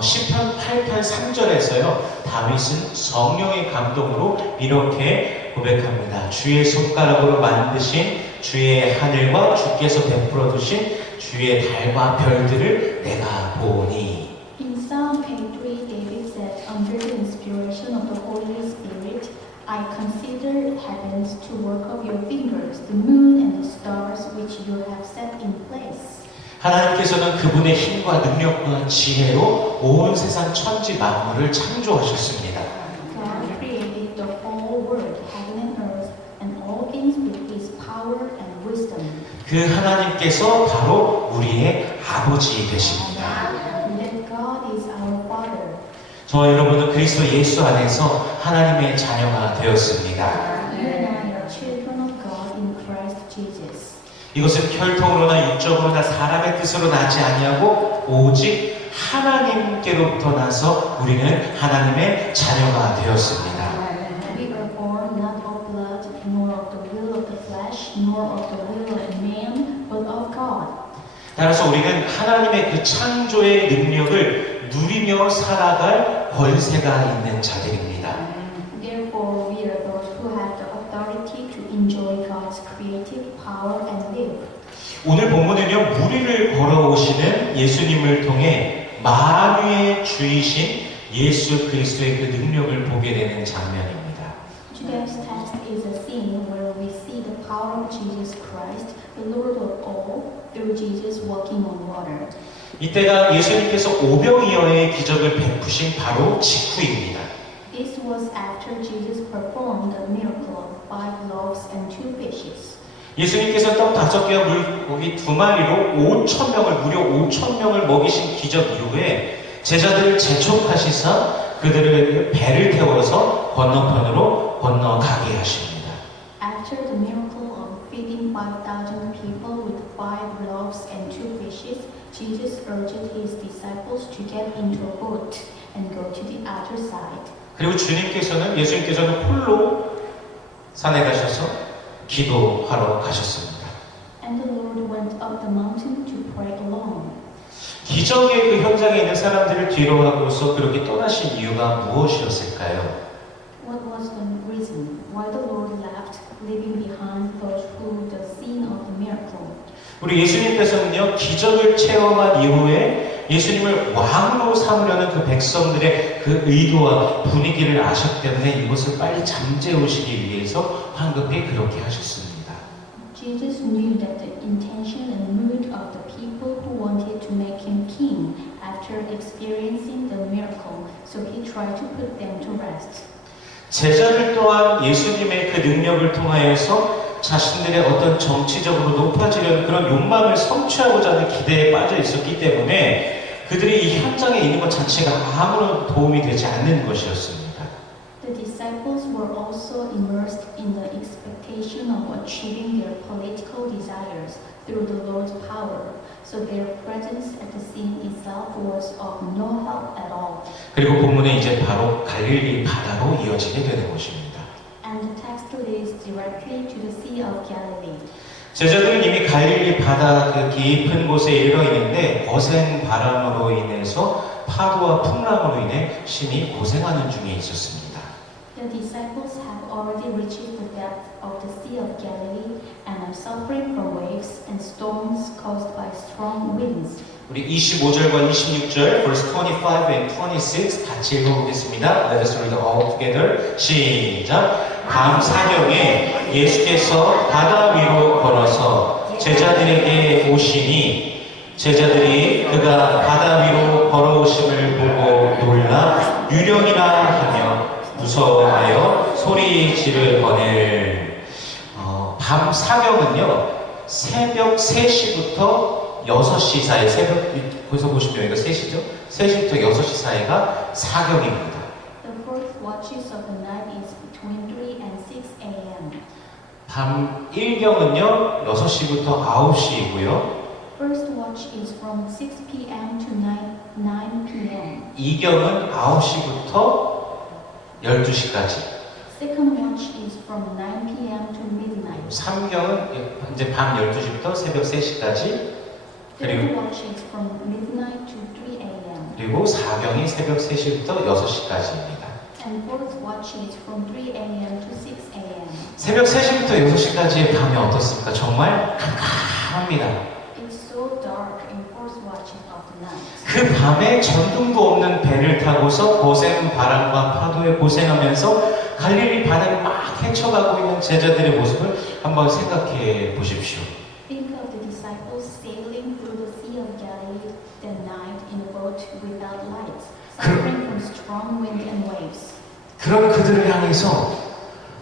시편 8편 3절에서요. 다윗은 성령의 감동으로 이렇게 고백합니다. 주의 손가락으로 만드신 주의 하늘과 주께서 베풀어 두신 주의 달과 별들을 내가 보니. In Psalm 83, David said, under the inspiration of the Holy Spirit, I consider heavens to work of your fingers, the moon and the stars which you have set in place. 하나님께서는 그분의 힘과 능력과 지혜로 온 세상 천지 만물을 창조하셨습니다. God created the whole world, heaven and earth, and all things with His power and wisdom. 그 하나님께서 바로 우리의 아버지 되십니다. That God is our Father. 저와 여러분은 그리스도 예수 안에서 하나님의 자녀가 되었습니다. You and I are children of God in Christ Jesus. 이것은 혈통으로나 육적으로나 사람의 뜻으로 나지 아니하고 오직 하나님께로부터 나서 우리는 하나님의 자녀가 되었습니다. We are born not of blood, nor of the will of the flesh, nor of the will of man, but of God. 따라서 우리는 하나님의 그 창조의 능력을 누리며 살아갈 권세가 있는 자들입니다. Therefore, we are those who have the authority to enjoy God's creative power and live. 오늘 본문은요, 무리를 걸어오시는 예수님을 통해 만유의 주이신 예수 그리스도의 그 능력을 보게 되는 장면입니다. Today's text is a scene where we see the power of Jesus Christ, the Lord of all, through Jesus walking on water. 이때가 예수님께서 오병이어의 기적을 베푸신 바로 직후입니다. This was after Jesus performed the miracle of 5 loaves and 2 fishes. 예수님께서 떡 5개와 물고기 2마리로 5,000명을 무려 5,000명을 먹이신 기적 이후에 제자들을 재촉하시사 그들을 배를 태워서 건너편으로 건너가게 하십니다. After the miracle of feeding 5,000 people with 5 loaves and 2 fishes, Jesus urged his disciples to get into a boat and go to the other side. 그리고 예수님께서는 홀로 산에 가셔서 기도하러 가셨습니다. And the Lord went up the mountain to pray alone. 기적의 그 현장에 있는 사람들을 뒤로 하고서 그렇게 떠나신 이유가 무엇이었을까요? What was the reason why the Lord left, leaving behind those who the scene of the miracle? 우리 예수님께서는요, 기적을 체험한 이후에 예수님을 왕으로 삼으려는 그 백성들의 그 의도와 분위기를 아셨기 때문에 이것을 빨리 잠재우시기 위해서 황급히 그렇게 하셨습니다. Jesus knew that the intention and mood of the people who wanted to make him king after experiencing the miracle, so he tried to put them to rest. 제자들 또한 예수님의 그 능력을 통하여서 자신들의 어떤 정치적으로 높아지려는 그런 욕망을 성취하고자 하는 기대에 빠져 있었기 때문에 그들이 이 현장에 있는 것 자체가 아무런 도움이 되지 않는 것이었습니다. The disciples were also immersed in the expectation of achieving their political desires through the Lord's power, so their presence at the scene itself was of no help at all. 그리고 본문에 이제 바로 갈릴리 바다로 이어지게 되는 것입니다. And the text leads directly to the Sea of Galilee. 제자들은 이미 갈릴리 바다 그 깊은 곳에 이르러 있는데 거센 바람으로 인해서 파도와 풍랑으로 인해 심히 고생하는 중에 있었습니다. The disciples have already reached the depth of the Sea of Galilee and are suffering from waves and storms caused by strong winds. 우리 25절과 26절, verse 25 and 26 같이 읽어보겠습니다. Let us read all together. 시작. 밤 사경에 예수께서 바다 위로 걸어서 제자들에게 오시니 제자들이 그가 바다 위로 걸어오심을 보고 놀라 유령이라 하며 무서워하여 소리 지르거늘. 밤 사경은요, 새벽 3시부터 6시 사이, 거기서 보시면 여기가 3시죠? 3시부터 6시 사이가 사경입니다. The fourth watches of the night is between 3 and 6 a.m. 밤 1경은요, 6시부터 9시이고요. First watch is from 6 p.m. to 9 p.m. 2경은 9시부터 12시까지. Second watch is from 9 p.m. to midnight. 3경은 이제 밤 12시부터 새벽 3시까지. Third 그리고 watch is from midnight to 3 a.m. 그리고 사경이 새벽 3시부터 6시까지입니다. And fourth watch is from 3 a.m. to 6 a.m. 새벽 3시부터 6시까지의 밤이 어떻습니까? 정말 깜깜합니다. It's so dark in fourth watch of the night. 그 밤에 전등도 없는 배를 타고서 거센 바람과 파도에 고생하면서 갈릴리 바다를 막 헤쳐가고 있는 제자들의 모습을 한번 생각해 보십시오. Think of the disciples sailing through the Sea of Galilee that night in a boat without lights, suffering from strong wind and waves. 그런 그들을 향해서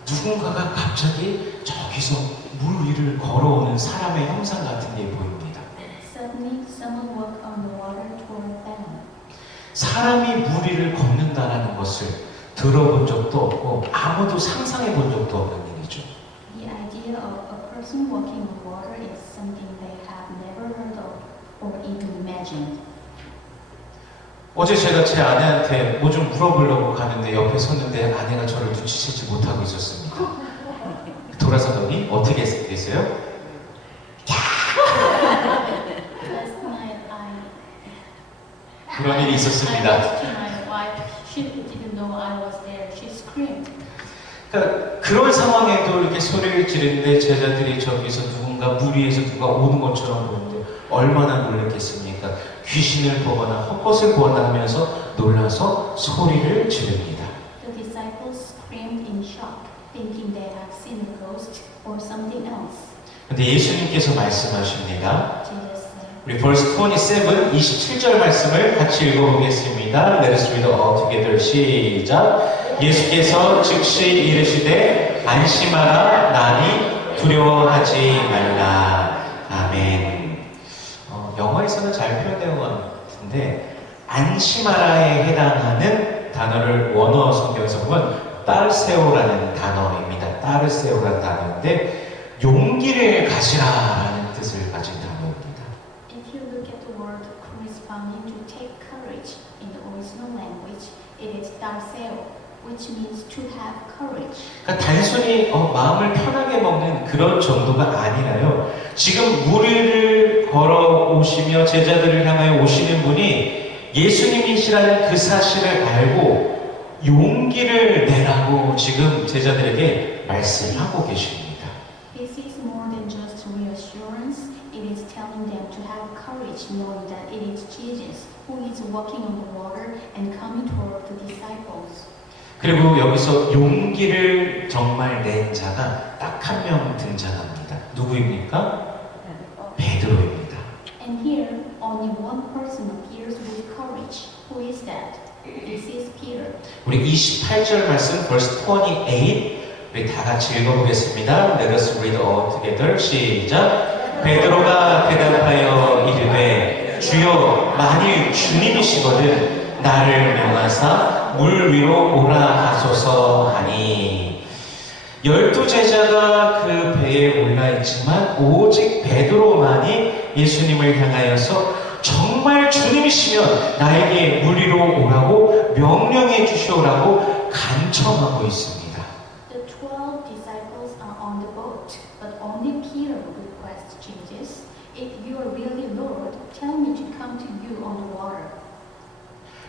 누군가가 갑자기 저기서 물 위를 걸어오는 사람의 형상 같은 게 보입니다. Suddenly, someone walked on the water toward them. 사람이 물 위를 걷는다라는 것을 들어본 적도 없고 아무도 상상해 본 적도 없는 일이죠. The idea of a person walking on water is something they have never heard of or even imagined. 어제 제가 제 아내한테 뭐 좀 물어보려고 가는데 옆에 섰는데 아내가 저를 눈치채지 못하고 있었습니다. 돌아서더니 어떻게 했어요? Last night 그런 일이 I 있었습니다. asked to my wife, she didn't know I was there. She screamed. 그러니까 그런 상황에도 이렇게 소리를 지르는데 제자들이 저기서 누군가 물 위에서 누가 오는 것처럼 보는데 얼마나 놀랐겠습니까? 귀신을 보거나 헛것을 보거나 하면서 놀라서 소리를 지릅니다. The disciples screamed in shock, thinking they had seen a ghost or something else. 근데 예수님께서 말씀하십니다. Jesus said, 우리 verse 27, 27절 말씀을 같이 읽어보겠습니다. Let us read all together. 시작. 예수께서 즉시 이르시되 안심하라 나니 두려워하지 말라. 아멘. 영어에서는 잘 표현된 것 같은데 안심하라에 해당하는 단어를 원어 성경에서 보면 따르세오라는 단어입니다. 따르세오라는 단어인데 용기를 가지라라는 뜻을 가진 단어입니다. if you look at the word corresponding to take courage in the original language, it is darseo, which means to have courage. 그러니까 단순히 마음을 편하게 먹는 그런 정도가 아니라요. 지금 무리를 걸어오시며 제자들을 향하여 오시는 분이 예수님이시라는 그 사실을 알고 용기를 내라고 지금 제자들에게 말씀하고 계십니다. This is more than just reassurance. It is telling them to have courage, knowing that it is Jesus who is walking on the water and coming toward the disciples. 그리고 여기서 용기를 정말 낸 자가 딱 한 명 등장합니다. 누구입니까? 베드로입니다. And here, only one person appears with courage. Who is that? This is Peter. 우리 28절 말씀 verse 28 우리 다 같이 읽어보겠습니다. Let us read all together. 시작. 베드로가 대답하여 이르되 주여 만일 주님이시거든 나를 명하사 물 위로 오라 하소서 하니 12 제자가 그 배에 올라 있지만 오직 베드로만이 예수님을 향하여서 정말 주님이시면 나에게 물 위로 오라고 명령해 주시오라고 간청하고 있습니다. The 12 disciples are on the boat, but only Peter requests Jesus, if you are really Lord, tell me to come to you on the water.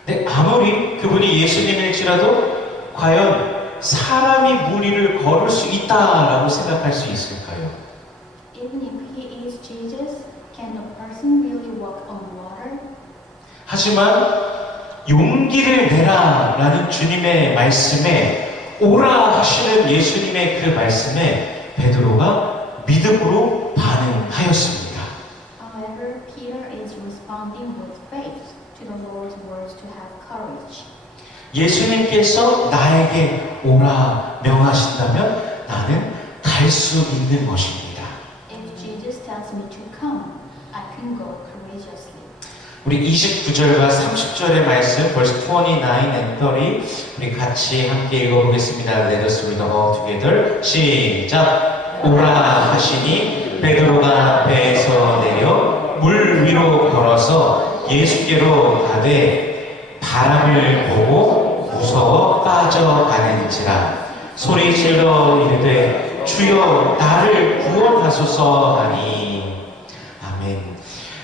근데 아무리 그분이 예수님일지라도 과연 사람이 물 위를 걸을 수 있다라고 생각할 수 있을까요? Even if he is Jesus, can a person really walk on water? 하지만 용기를 내라라는 주님의 말씀에 오라 하시는 예수님의 그 말씀에 베드로가 믿음으로 반응하였습니다. However, Peter is responding with faith to the Lord's words to have courage. 예수님께서 나에게 오라 명하신다면 나는 갈 수 있는 것입니다. If Jesus tells me to come, I can go courageously. 우리 29절과 30절의 말씀 verse 29 and 30 우리 같이 함께 읽어보겠습니다. Let us read all together. 시작. 오라 하시니 베드로가 배에서 내려 물 위로 걸어서 예수께로 가되 바람을 보고 무서워 빠져가는지라 소리 질러 이르되 주여 나를 구원하소서 하니 아멘.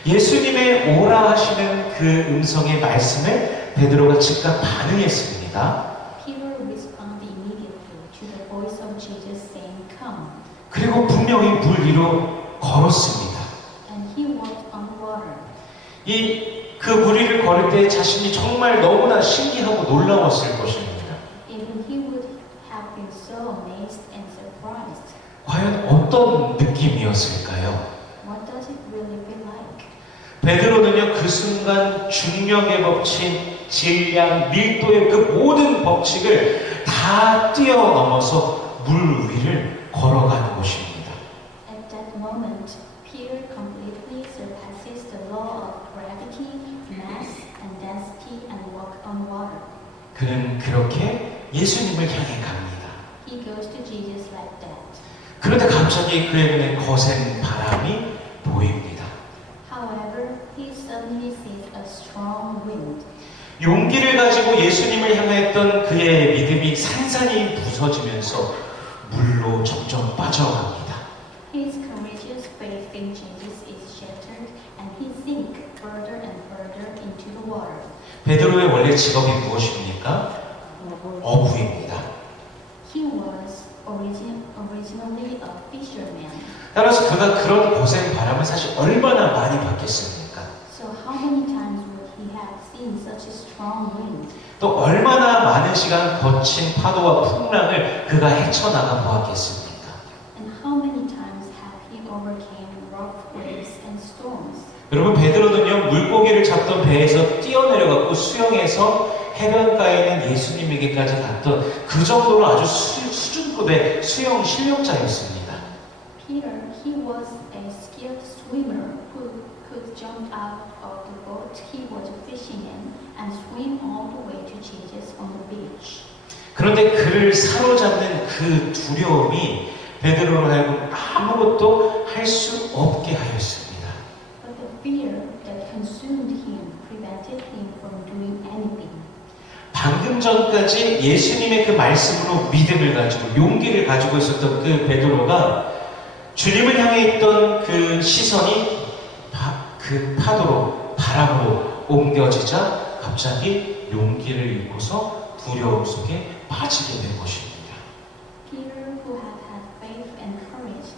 예수님의 오라 하시는 그 음성의 말씀에 베드로가 즉각 반응했습니다. Peter responded immediately to the voice of Jesus saying, "Come." 그리고 분명히 물 위로 걸었습니다. And he walked on water. 그 물 위를 걸을 때 자신이 정말 너무나 신기하고 놀라웠을 것입니다. Even he would have been so amazed and surprised. 과연 어떤 느낌이었을까요? What does it really feel like? 베드로는요, 그 순간 중력의 법칙, 질량, 밀도의 그 모든 법칙을 다 뛰어넘어서 물 위를 걸어가는 것입니다. At that moment, Peter completely surpasses the law of gravity, mass, and density and walk on water. 그는 그렇게 예수님을 향해 갑니다. He goes to Jesus like that. 그런데 갑자기 그의 눈에 거센 바람이 보입니다. However, he suddenly sees a strong wind. 용기를 가지고 예수님을 향했던 그의 믿음이 산산이 부서지면서 물로 점점 빠져갑니다. His courageous faith in Jesus is shattered, and he sinks further and further into the water. 베드로의 원래 직업이 무엇입니까? 어부입니다. He was originally a fisherman. 따라서 그가 그런 거센 바람을 사실 얼마나 많이 받겠습니까? So how many times would he have seen such a strong wind? 또 얼마나 많은 시간 거친 파도와 풍랑을 그가 헤쳐나가 보았겠습니까? And how many times have he overcame rough waves and storms? 여러분, 베드로는요, 물고기를 잡던 배에서 뛰어내려갖고 수영해서 해변가에 있는 예수님에게까지 갔던 그 정도로 아주 수준급의 수영 실력자였습니다. Peter, he was a skilled swimmer who could jump out of the boat he was fishing in and swim all the way to Jesus on the beach. 그런데 그를 사로잡는 그 두려움이 베드로를 하여금 아무것도 할 수 없게 하였습니다. But the fear that consumed him prevented him from doing anything. 방금 전까지 예수님의 그 말씀으로 믿음을 가지고 용기를 가지고 있었던 그 베드로가 주님을 향해 있던 그 시선이 그 파도로 바람으로 옮겨지자 갑자기 용기를 잃고서 두려움 속에 빠지게 된 것입니다. Peter, who had had faith and courage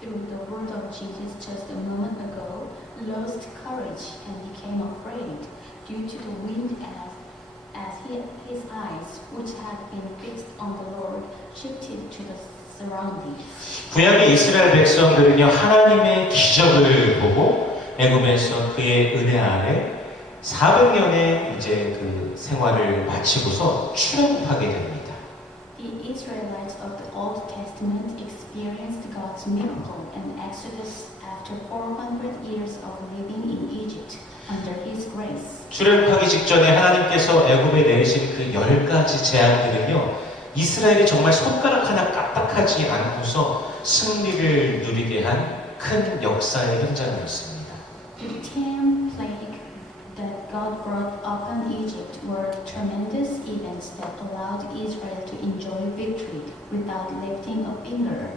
through the word of Jesus just a moment ago, lost courage and became afraid due to the wind as his eyes, which had been fixed on the Lord, shifted to the surroundings. 구약의 이스라엘 백성들은요, 하나님의 기적을 보고 애굽에서 그의 은혜 아래 400년의 이제 그 생활을 마치고서 출애굽하게 됩니다. The Israelites of the Old Testament experienced God's miracle and Exodus after 400 years of living in Egypt under His grace. 출애굽하기 직전에 하나님께서 애굽에 내리신 그 10가지 제안들은요, 이스라엘이 정말 손가락 하나 까딱하지 않고서 승리를 누리게 한 큰 역사의 현장이었습니다. The 10 plagues that God brought upon Egypt were tremendous events that allowed Israel to enjoy victory without lifting a finger.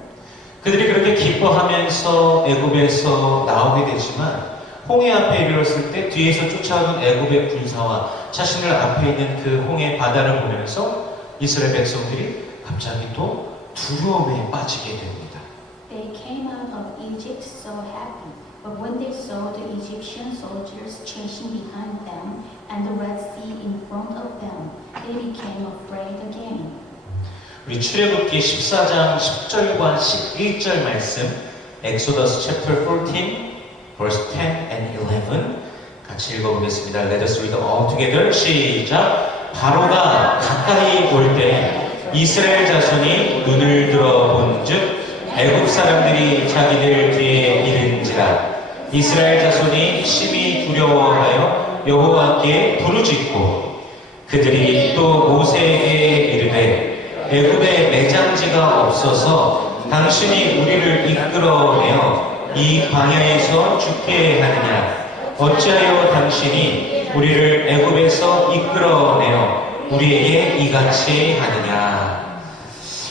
그들이 그렇게 기뻐하면서 애굽에서 나오게 되지만 홍해 앞에 이르렀을 때 뒤에서 쫓아오는 애굽의 군사와 자신들 앞에 있는 그 홍해 바다를 보면서 이스라엘 백성들이 갑자기 또 두려움에 빠지게 됩니다. They came out of Egypt so happy, but when they saw the Egyptian soldiers chasing behind them and the Red Sea in front of them, they became afraid again. 우리 출애굽기 14장 10절과 11절 말씀, Exodus chapter 14, verse 10 and 11 같이 읽어보겠습니다. Let us read all together. 시작. 바로가 가까이 올 때 이스라엘 자손이 눈을 들어 본즉 애굽 사람들이 자기들 뒤에 이른지라. 이스라엘 자손이 심히 두려워하여 여호와께 부르짖고 그들이 또 모세에게 이르되 애굽에 매장지가 없어서 당신이 우리를 이끌어내어 이 광야에서 죽게 하느냐. 어찌하여 당신이 우리를 애굽에서 이끌어내어 우리에게 이같이 하느냐.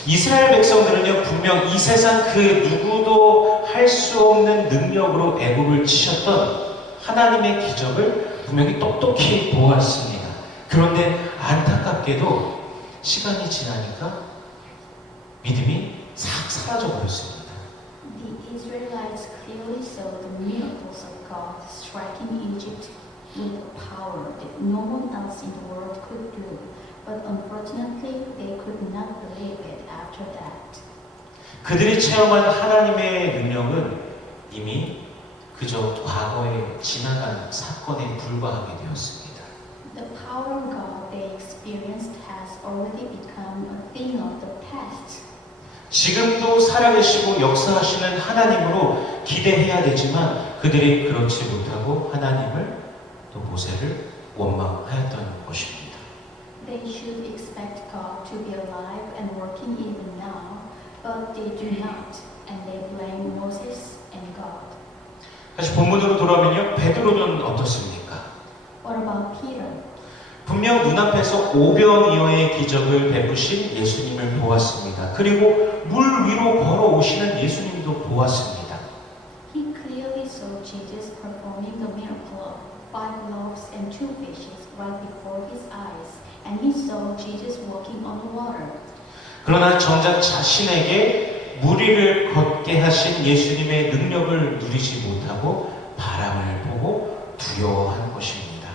이스라엘 백성들은요, 분명 이 세상 그 누구도 할 수 없는 능력으로 애굽을 치셨던 하나님의 기적을 분명히 똑똑히 보았습니다. 그런데 안타깝게도 시간이 지나니까 믿음이 싹 사라져 버렸습니다. The Israelites clearly saw the miracles of God striking Egypt with a power that no one else in the world could do. But unfortunately, they could not believe it after that. 그들이 체험한 하나님의 능력은 이미 그저 과거에 지나간 사건에 불과하게 되었습니다. The power of God they experienced has already become a thing of the past. 지금도 살아계시고 역사하시는 하나님으로 기대해야 되지만 그들이 그렇지 못하고 하나님을 또 모세를 원망하였던 것입니다. They should expect God to be alive and working even now, but they do not, and they blame Moses and God. 다시 본문으로 돌아오면요, 베드로는 어떻습니까? What about Peter? 분명 눈앞에서 오병이어의 기적을 베푸신 예수님을 보았습니다. 그리고 물 위로 걸어오시는 예수님도 보았습니다. He clearly saw Jesus performing the miracle of 5 loaves and 2 fishes right before his eyes, and he saw Jesus walking on the water. 그러나 정작 자신에게 무리를 걷게 하신 예수님의 능력을 누리지 못하고 바람을 보고 두려워한 것입니다.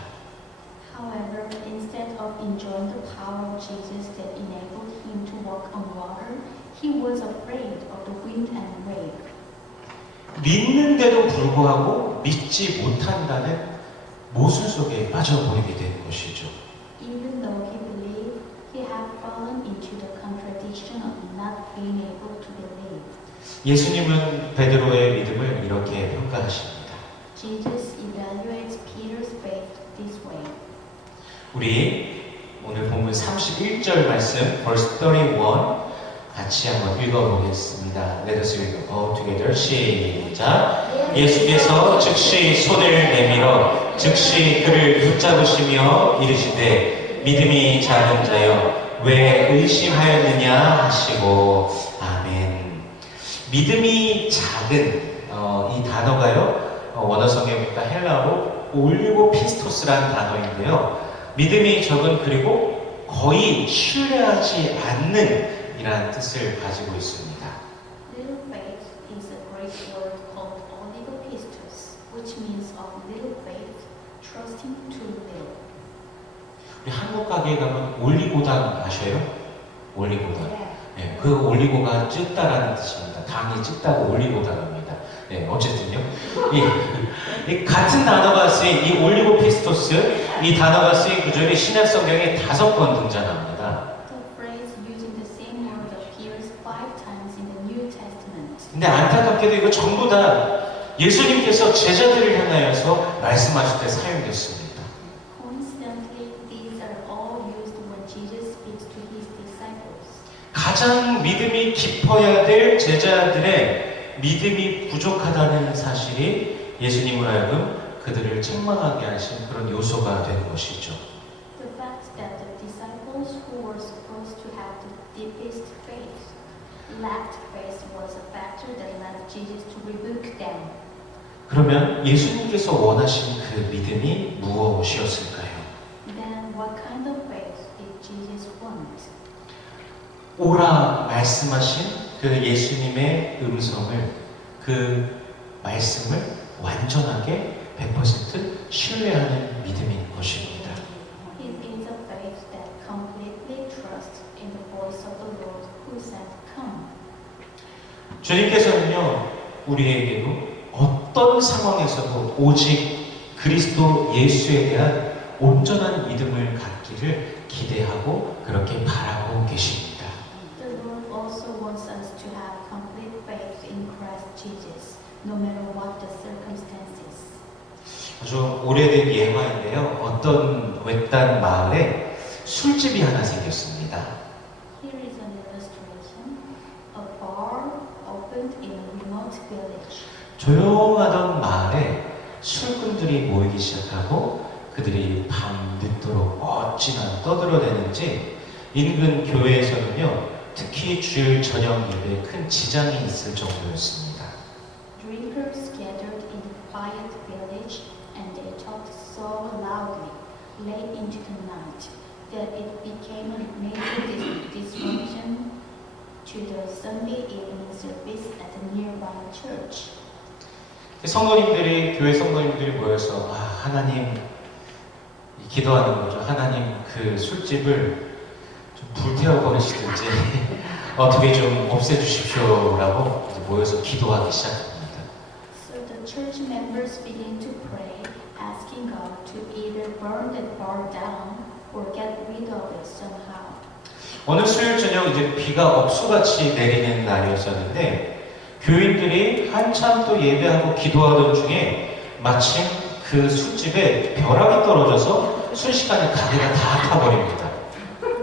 However, instead of enjoying the power of Jesus that enabled him to walk on water, he was afraid of the wind and wave. 믿는데도 불구하고 믿지 못한다는 모순 속에 빠져버리게 되는 것이죠. Even though he believed, he had fallen into the contradiction of not being able to believe. 예수님은 베드로의 믿음을 이렇게 평가하십니다. Jesus evaluates Peter's faith this way. 우리 오늘 본문 31절 말씀 verse 31 같이 한번 읽어보겠습니다. Let us read all together. 시작. 예수께서 즉시 손을 내밀어 즉시 그를 붙잡으시며 이르시되 믿음이 작은 자여 왜 의심하였느냐 하시고 아멘. 믿음이 작은 이 단어가요 원어성에 보니까 헬라어로 올리고 피스토스라는 단어인데요. 믿음이 적은 그리고 거의 신뢰하지 않는 이라는 뜻을 가지고 있습니다. Little faith is a Greek word called oligopistos, which means of little faith, trusting too little. 우리 한국 가게에 가면 올리고당 아셔요? 올리고당. 네, 그 올리고가 ጭ다라는 뜻입니다. 당이 ጭ다고 올리고당입니다. 네, 어쨌든요. 이 같은 단어가 쓰인 이 올리고 피스토스 이 단어가 쓰인 구절이 신약 성경에 5번 등장합니다. The phrase using the same word appears 5 times in the New Testament. 근데 안타깝게도 이거 전부 다 예수님께서 제자들을 향하여서 말씀하실 때 사용됐습니다. Coincidentally, these are all used when Jesus speaks to his disciples. 가장 믿음이 깊어야 될 제자들의 믿음이 부족하다는 사실이 예수님을 하여금 그들을 책망하게 하신 그런 요소가 된 것이죠. The fact that the disciples who were supposed to have the deepest faith lacked faith was a factor that led Jesus to rebuke them. 그러면 예수님께서 원하신 그 믿음이 무엇이었을까요? Then what kind of faith did Jesus want? 오라 말씀하신 그 예수님의 음성을 그 말씀을 완전하게 100% 신뢰하는 믿음인 것입니다. It is a faith that completely trusts in the voice of the Lord who said, "Come." 주님께서는요 우리에게도 어떤 상황에서도 오직 그리스도 예수에 대한 온전한 믿음을 갖기를 기대하고 그렇게 바라고 계십니다. The Lord also wants us to have complete faith in Christ Jesus, no matter what the circumstances. 아주 오래된 예화인데요. 어떤 외딴 마을에 술집이 하나 생겼습니다. Here is an illustration. A bar opened in a remote village. 조용하던 마을에 술꾼들이 모이기 시작하고 그들이 밤 늦도록 어찌나 떠들어대는지 인근 교회에서는요 특히 주일 저녁 예배에 큰 지장이 있을 정도였습니다. Drinkers gathered in the quiet village and they talked so loud became a major disruption to the Sunday evening service at the nearby church. 성도님들이, 교회 성도님들이 모여서 하나님, 기도하는 거죠. 하나님, 그 술집을 좀 불태워버리시든지 어떻게 좀 없애주십시오라고 모여서 기도하기 시작합니다. So the church members began to pray, asking God to either burn that bar down or get rid of it somehow. 어느 수요일 저녁 이제 비가 억수같이 내리는 날이었었는데 교인들이 한참 또 예배하고 기도하던 중에 마침 그 술집에 벼락이 떨어져서 순식간에 가게가 다 타버립니다.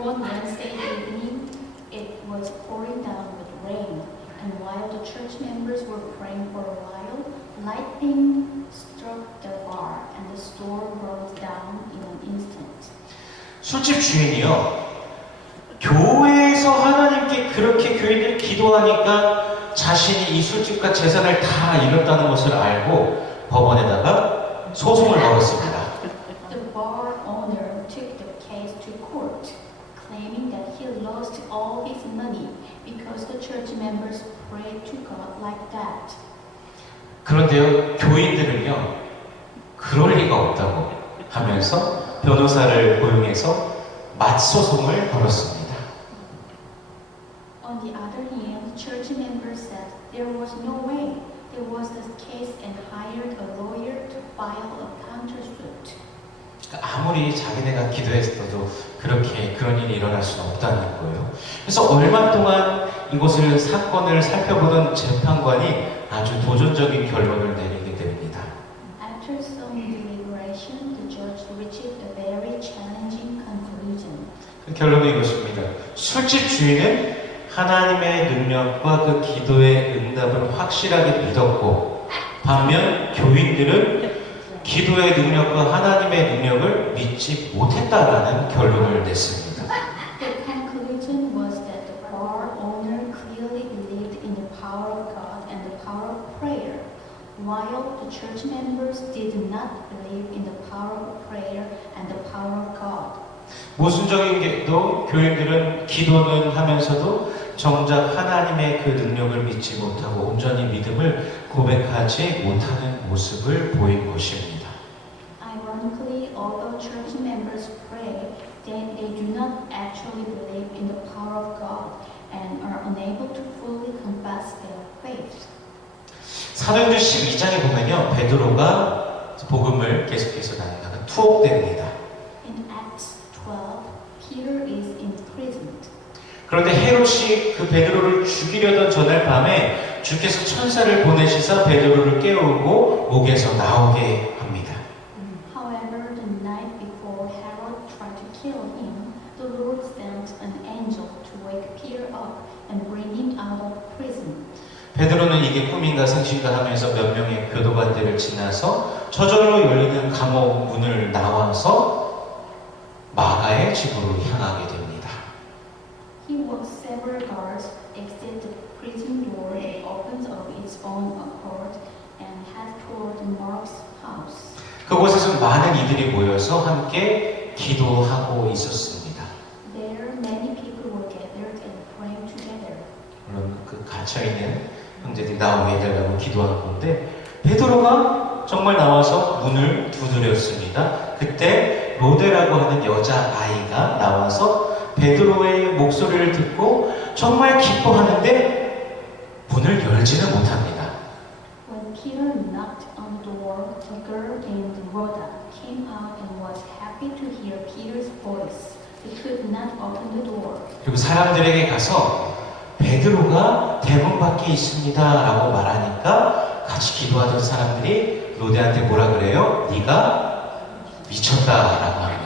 One Wednesday evening, it was pouring down with rain, and while the church members were praying for a while, lightning struck the bar, and the store burned down in an instant. 술집 주인이요, 교회에서 하나님께 그렇게 교인들이 기도하니까 자신이 이 술집과 재산을 다 잃었다는 것을 알고 법원에다가 소송을 걸었습니다. The bar owner took the case to court, claiming that he lost all his money because the church members prayed to God like that. 그런데요, 교인들은요, 그럴 리가 없다고 하면서 변호사를 고용해서 맞소송을 걸었습니다. On the other hand, church members said there was no way. There was this case and hired a lawyer to file a countersuit. 아무리 자기네가 기도했어도 그렇게 그런 일이 일어날 수는 없다는 거예요. 그래서 얼마 동안 이곳을 사건을 살펴보던 재판관이 아주 도전적인 결론을 내리게 됩니다. After some deliberation, the judge reached a very challenging conclusion. 그 결론은 이것입니다. 술집 주인은 하나님의 능력과 그 기도의 응답을 확실하게 믿었고, 반면 교인들은 기도의 능력과 하나님의 능력을 믿지 못했다라는 결론을 냈습니다. The conclusion was that the bar owner clearly believed in the power of God and the power of prayer, while the church members did not believe in the power of prayer and the power of God. 모순적인 게도 교인들은 기도는 하면서도 정작 하나님의 그 능력을 믿지 못하고 온전히 믿음을 고백하지 못하는 모습을 보인 것입니다. Ironically, although church members pray, they do not actually believe in the power of God and are unable to fully confess their faith. 사도행전 12장에 보면요, 베드로가 복음을 계속해서 나누다가 투옥됩니다. In Acts 12, Peter is imprisoned. 그런데 헤롯이 그 베드로를 죽이려던 전날 밤에 주께서 천사를 보내시사 베드로를 깨우고 옥에서 나오게 합니다. However, the night before Herod tried to kill him, the Lord sent an angel to wake Peter up and bring him out of prison. 베드로는 이게 꿈인가 생신가 하면서 몇 명의 교도관들을 지나서 저절로 열리는 감옥 문을 나와서 마가의 집으로 향하게 됩니다. He walks several guards, exit the prison door that opens of its own accord, and head toward Mark's house. 그곳에서 많은 이들이 모여서 함께 기도하고 있었습니다. There, many people were gathered and praying together. 물론 그 갇혀있는 형제들이 나오게 해달라고 기도한 건데 베드로가 정말 나와서 문을 두드렸습니다. 그때 로데라고 하는 여자아이가 나와서 베드로의 목소리를 듣고 정말 기뻐하는데 문을 열지는 못합니다. When Peter knocked on the door, a girl named Rhoda came out and was happy to hear Peter's voice. He could not open the door. 그리고 사람들에게 가서 베드로가 대문 밖에 있습니다 라고 말하니까 같이 기도하던 사람들이 로데한테 뭐라 그래요? 네가 미쳤다 라고 합니다.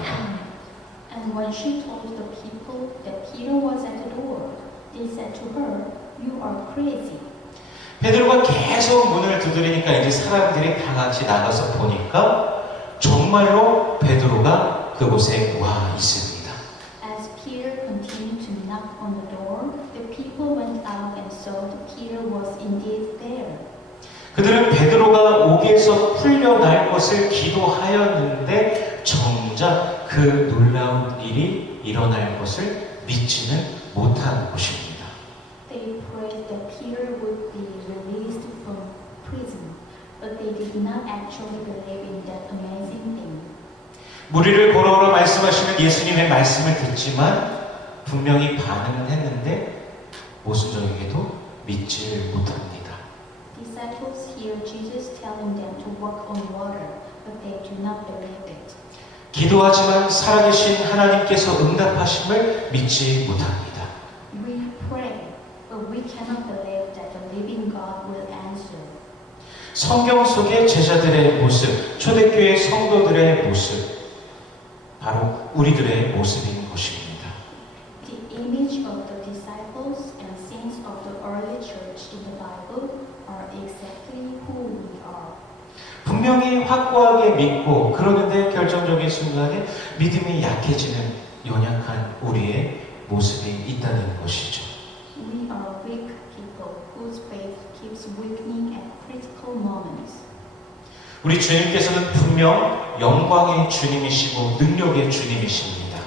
And when she told the people that Peter was at the door, they said to her, "You are crazy." 베드로가 계속 문을 두드리니까 이제 사람들이 다 같이 나가서 보니까 정말로 베드로가 그곳에 와 있습니다. As Peter continued to knock on the door, the people went out and saw that Peter was indeed there. 그들은 베드로가 옥에서 풀려날 것을 기도하였는데 정작 그 놀라운 일이 일어날 것을 믿지는 못한 것입니다. They prayed that Peter would be released from prison, but they did not actually believe in that amazing thing. 무리를 걸어오라 말씀하시는 예수님의 말씀을 듣지만 분명히 반응은 했는데 모순적이게도 믿지를 못합니다. Disciples hear Jesus telling them to walk on water, but they do not believe it. 기도하지만 살아계신 하나님께서 응답하심을 믿지 못합니다. We pray, but we cannot believe that the living God will answer. 성경 속의 제자들의 모습, 초대교회 성도들의 모습, 바로 우리들의 모습인 것입니다. The image of the disciples and saints of the early church in the Bible are exactly who we are. 분명히 확고하게 믿고 그러는데 결정적인 순간에 믿음이 약해지는 연약한 우리의 모습이 있다는 것이죠. We are weak people whose faith keeps weakening at critical moments. 우리 주님께서는 분명 영광의 주님이시고 능력의 주님이십니다.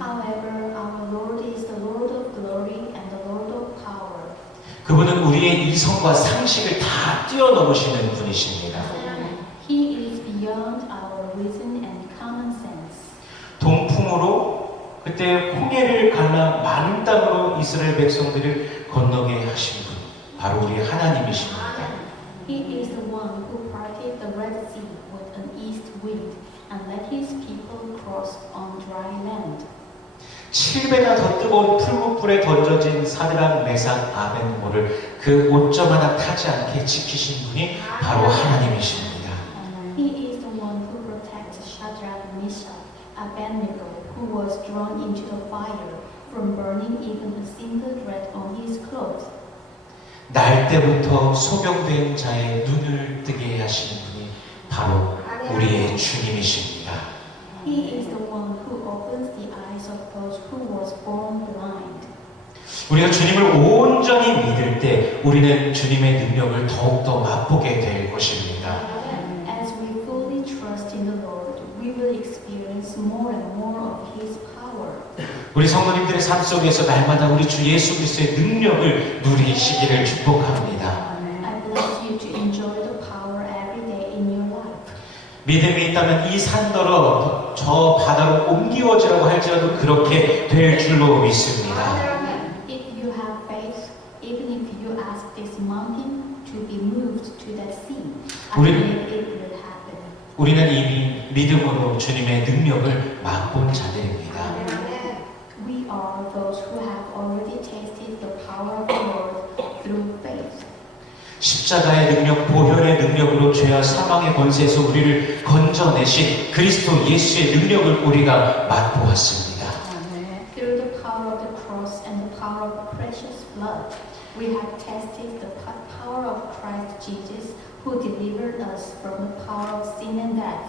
However, our Lord is the Lord of glory and the Lord of power. 그분은 우리의 이성과 상식을 다 뛰어넘으시는 분이십니다. He is beyond our reason and common sense. 동풍으로 그때 홍해를 갈라 많은 땅으로 이스라엘 백성들을 건너게 하신 분, 바로 우리 하나님이십니다. He is the one who parted the Red Sea with an east wind and let his people cross on dry land. 7배나 더 뜨거운 풀무불에 던져진 사드락, 메삭, 아벤고를 그 옷점 하나 타지 않게 지키신 분이 바로 하나님이십니다. He is the one who protects Shadrach, Meshach, Abednego, who was drawn into the fire from burning even a single thread on his clothes. 날 때부터 소경된 자의 눈을 뜨게 하신 분이 바로 우리의 주님이십니다. He is the one who opens the eyes of those who was born blind. 우리가 주님을 온전히 믿을 때 우리는 주님의 능력을 더욱더 맛보게 될 것입니다. As we fully trust in the Lord, we will experience more and more of His power. 우리 성도님들의 삶 속에서 날마다 우리 주 예수 그리스도의 능력을 누리시기를 축복합니다. I bless you to enjoy the power every day in your life. 믿음이 있다면 이 산더러 저 바다로 옮기어지라고 할지라도 그렇게 될 줄로 믿습니다. If you have faith, even if you ask this mountain to be moved to that sea, I 우리- believe it will happen. 우리는 이미 믿음으로 주님의 능력을 맛본 자들입니다. We are those who have already tasted the power of the Lord through faith. 십자가의 능력, 보혈의 능력으로 죄와 사망의 권세에서 우리를 건져내신 그리스도 예수의 능력을 우리가 맛보았습니다. Through the power of the cross and the power of precious blood, we have tasted the power of Christ Jesus, who delivered us from the power of sin and death.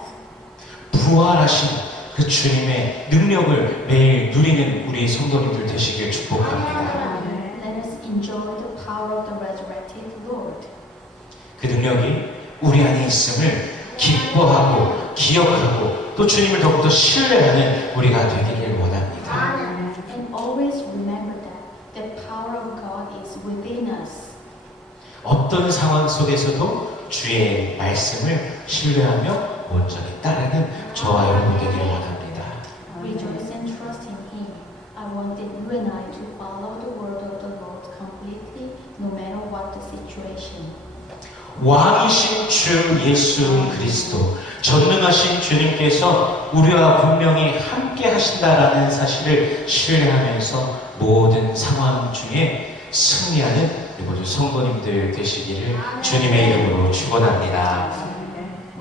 부활하신 그 주님의 능력을 매일 누리는 우리 성도님들 되시길 축복합니다. Let us enjoy the power of the resurrected Lord. 그 능력이 우리 안에 있음을 기뻐하고 기억하고 또 주님을 더욱더 신뢰하는 우리가 되기를 원합니다. And always remember that the power of God is within us. 어떤 상황 속에서도 주의 말씀을 신뢰하며 온전히 따르는 저와 여러분 되기를 원합니다. Rejoice and trust in Him. I wanted you and I to follow the word of the Lord completely, no matter what the situation. 왕이신 주 예수 그리스도, 전능하신 주님께서 우리와 분명히 함께 하신다라는 사실을 신뢰하면서 모든 상황 중에 승리하는 우리 성도님들 되시기를 주님의 이름으로 축원합니다.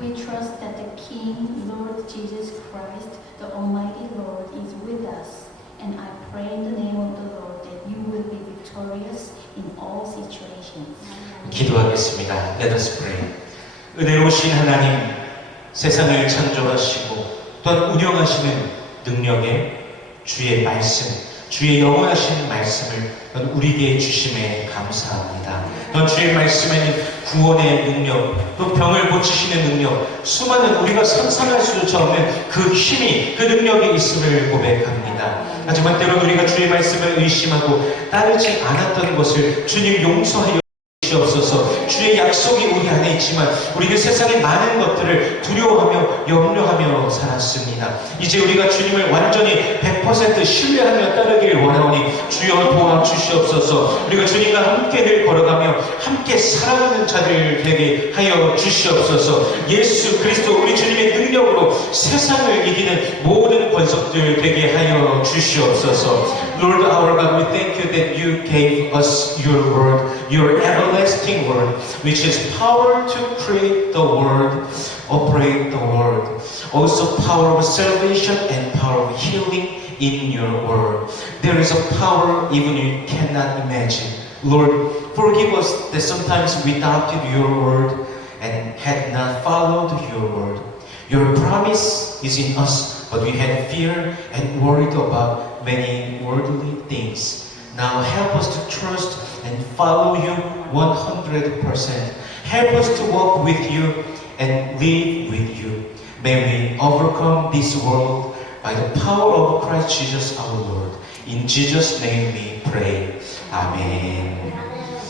We trust that the King, Lord Jesus Christ, the Almighty Lord, is with us. And I pray in the name of the Lord that you will be victorious in all situations. 기도하겠습니다. Let us pray. 은혜로우신 하나님, 세상을 창조하시고 또한 운영하시는 능력의 주의 말씀, 주의 영원하신 말씀을 우리에게 주심에 감사합니다. 또 주의 말씀에는 구원의 능력, 또 병을 고치시는 능력, 수많은 우리가 상상할 수조차 없는 그 힘이, 그 능력이 있음을 고백합니다. 원합니다. 하지만 때론 우리가 주의 말씀을 의심하고 따르지 않았던 것을 주님 용서하여 주옵소서. 주의 약속이 우리 안에 있지만 우리는 세상의 많은 것들을 두려워하며 염려하며 살았습니다. 이제 우리가 주님을 완전히 100% 신뢰하며 따르길 원하오니 주여 도와주시옵소서. 우리가 주님과 함께 늘 걸어가며 함께 살아가는 자들 되게 하여 주시옵소서. 예수 그리스도 우리 주님의 능력으로 세상을 이기는 모든 권속들 되게 하여 주시옵소서. Lord our God, we thank you that you gave us your word, your everlasting word, which is power to create the world, operate the world. Also power of salvation and power of healing in your word. There is a power even you cannot imagine. Lord, forgive us that sometimes we doubted your word and had not followed your word. Your promise is in us, but we had fear and worried about many worldly things. Now help us to trust and follow you 100%. Help us to walk with you and live with you. May we overcome this world by the power of Christ Jesus our Lord. In Jesus' name we pray. Amen.